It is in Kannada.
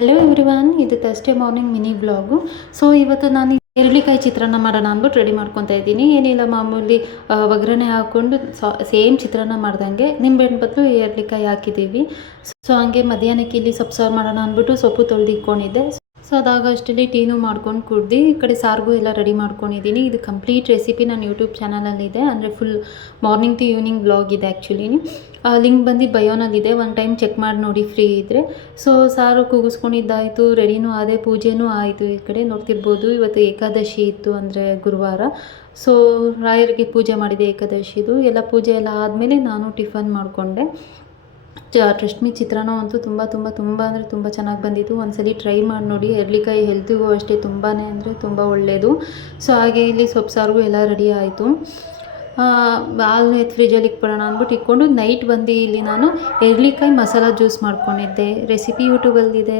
ಹಲೋ ಎವ್ರಿವನ್, ಇದು Thursday morning mini vlog. So ಇವತ್ತು ನಾನು ಎರಳಿಕಾಯಿ ಚಿತ್ರಾನ್ನ ಮಾಡೋಣ ಅಂದ್ಬಿಟ್ಟು ರೆಡಿ ಮಾಡ್ಕೊತಾ ಇದ್ದೀನಿ. ಏನಿಲ್ಲ, ಮಾಮೂಲಿ ಒಗ್ಗರಣೆ ಹಾಕ್ಕೊಂಡು ಸೇಮ್ ಚಿತ್ರಾನ್ನ ಮಾಡ್ದಂಗೆ ನಿಂಬೆಹಣ್ಣು ಬದಲು ಎರಳಿಕಾಯಿ ಹಾಕಿದ್ದೀವಿ. ಸೊ ಹಂಗೆ ಮಧ್ಯಾಹ್ನಕ್ಕೆ ಇಲ್ಲಿ ಸೊಪ್ಪು ಸಾರು ಮಾಡೋಣ ಅಂದ್ಬಿಟ್ಟು ಸೊಪ್ಪು ತೊಳೆದಿಟ್ಕೊಂಡಿದ್ದೆ. ಸೊ ಅದಾಗಷ್ಟರಲ್ಲಿ ಟೀನು ಮಾಡ್ಕೊಂಡು ಕುಡ್ದು ಈ ಕಡೆ ಸಾರಿಗೂ ಎಲ್ಲ ರೆಡಿ ಮಾಡ್ಕೊಂಡಿದ್ದೀನಿ. ಇದು ಕಂಪ್ಲೀಟ್ ರೆಸಿಪಿ ನನ್ನ ಯೂಟ್ಯೂಬ್ ಚಾನಲಲ್ಲಿದೆ, ಅಂದರೆ full morning to evening vlog ಇದೆ. ಆ್ಯಕ್ಚುಲಿ ಲಿಂಕ್ ಬಂದು ಬಯೋನಲ್ಲಿದೆ, ಒಂದು ಟೈಮ್ ಚೆಕ್ ಮಾಡಿ ನೋಡಿ ಫ್ರೀ ಇದ್ದರೆ. ಸೊ ಸಾರು ಕೂಗಿಸ್ಕೊಂಡಿದ್ದಾಯಿತು, ರೆಡಿನೂ ಆದೆ, ಪೂಜೆನೂ ಆಯಿತು. ಈ ಕಡೆ ನೋಡ್ತಿರ್ಬೋದು, ಇವತ್ತು ಏಕಾದಶಿ ಇತ್ತು, ಅಂದರೆ ಗುರುವಾರ. ಸೊ ರಾಯರಿಗೆ ಪೂಜೆ ಮಾಡಿದೆ ಏಕಾದಶಿದು ಎಲ್ಲ. ಪೂಜೆ ಎಲ್ಲ ಆದಮೇಲೆ ನಾನು ಟಿಫನ್ ಮಾಡಿಕೊಂಡೆ. ಟ್ರಸ್ಟ್ ಮೀ ಚಿತ್ರಾನ್ನ ಅಂತೂ ತುಂಬ ಅಂದರೆ ತುಂಬ ಚೆನ್ನಾಗಿ ಬಂದಿತ್ತು. ಒಂದ್ಸಲಿ ಟ್ರೈ ಮಾಡಿ ನೋಡಿ. ಎರಳಿಕಾಯಿ ಹೆಲ್ತಿಗೂ ಅಷ್ಟೇ ತುಂಬಾ ಅಂದರೆ ತುಂಬ ಒಳ್ಳೆಯದು. ಸೊ ಹಾಗೆ ಇಲ್ಲಿ ಸೊಪ್ಪು ಸಾರಿಗೂ ಎಲ್ಲ ರೆಡಿ ಆಯಿತು. ಹಾಲು ಫ್ರಿಜ್ಜಲ್ಲಿ ಇಟ್ಬಿಡೋಣ ಅಂದ್ಬಿಟ್ಟು ಇಟ್ಕೊಂಡು ನೈಟ್ ಬಂದು ಇಲ್ಲಿ ನಾನು ಎರಳಿಕಾಯಿ ಮಸಾಲ ಜ್ಯೂಸ್ ಮಾಡ್ಕೊಂಡಿದ್ದೆ. ರೆಸಿಪಿ ಯೂಟ್ಯೂಬಲ್ಲಿದೆ.